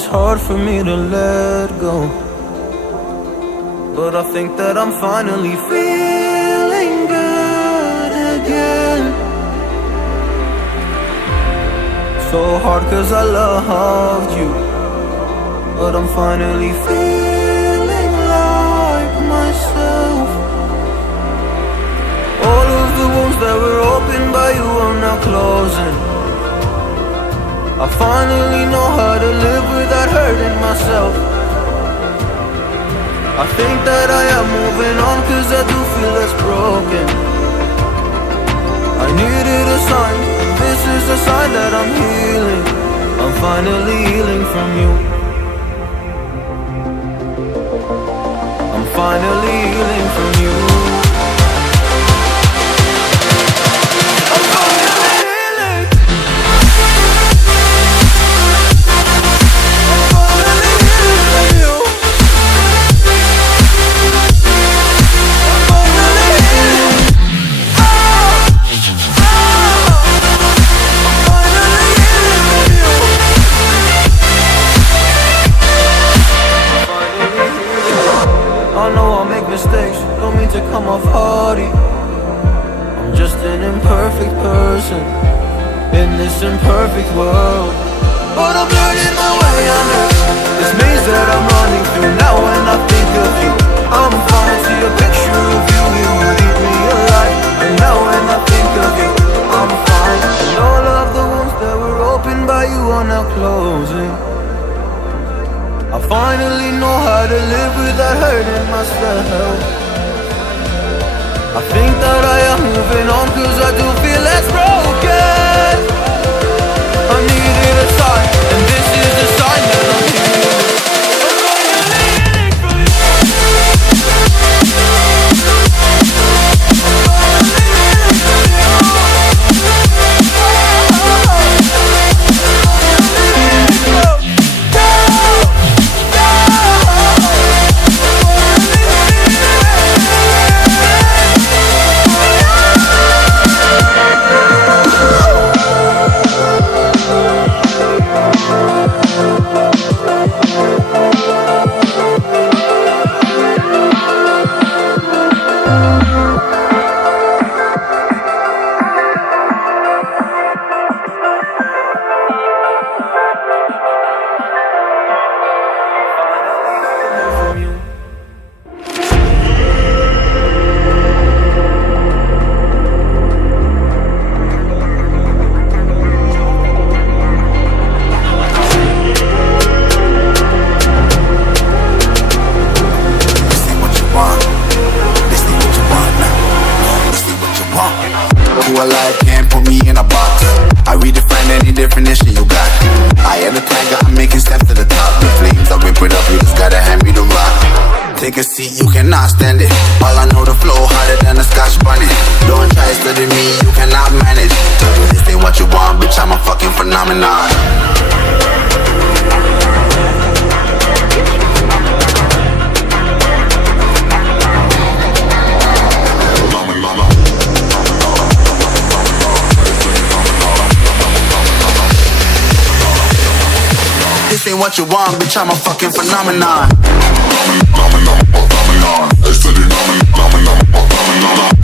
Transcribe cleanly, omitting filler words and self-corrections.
It's hard for me to let go, but I think that I'm finally feeling good again. So hard cause I loved you, but I'm finally feeling like myself. All of the wounds that were opened by you are now closing. I finally know how to live without hurting myself. I think that I am moving on cause I do feel less broken. I needed a sign, this is a sign that I'm healing. I'm finally healing from you. I'm finally healing from you. Mistakes, don't mean to come off hardy. I'm just an imperfect person in this imperfect world, but I'm learning my way under this maze that I'm running through. Now when I think of you, I'm fine. See a picture of you, you leave me alive. And now when I think of you, I'm fine. And all of the wounds that were opened by you are now closing. I finally know how to live without hurting myself. I think that I am moving on cause I do feel less broken. I needed a sign, and this is the sign that I'm healing. Take a seat, you cannot stand it. All I know, the flow harder than a Scotch bunny. Don't try studying me, you cannot manage. This ain't what you want, bitch, I'm a fucking phenomenon. This ain't what you want, bitch, I'm a fucking phenomenon. Phenomenon. I said it, phenomenon.